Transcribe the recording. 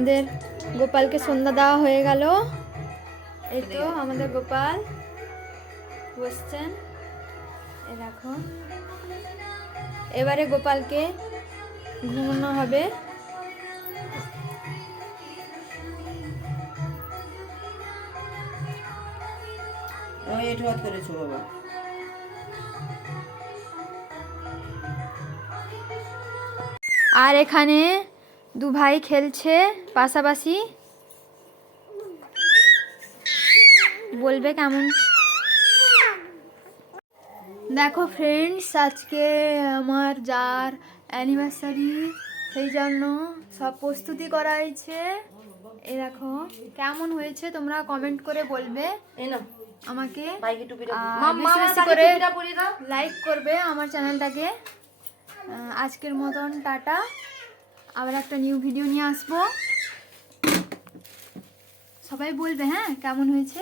আমাদের গোপালকে সন্ধ্যা দেওয়া হয়ে গেল। এই তো আমাদের গোপাল বসছেন, এ দেখো। এবারে গোপালকে ঘুমানো হবে। করেছো বাবা। আর এখানে দু ভাই খেলছে পাশাপাশি। বলবে কেমন। দেখো ফ্রেন্ডস, আজকে আমার যার অ্যানিভার্সারি, সেই জন্য সব প্রস্তুতি করা হয়েছে। এ দেখো কেমন হয়েছে তোমরা কমেন্ট করে বলবে আমাকে। আর বেশি বেশি করে লাইক করবে আমার চ্যানেলটাকে। আজকের মতন টাটা, আবার একটা নিউ ভিডিও নিয়ে আসবো। সবাই বলবে হ্যাঁ কেমন হয়েছে।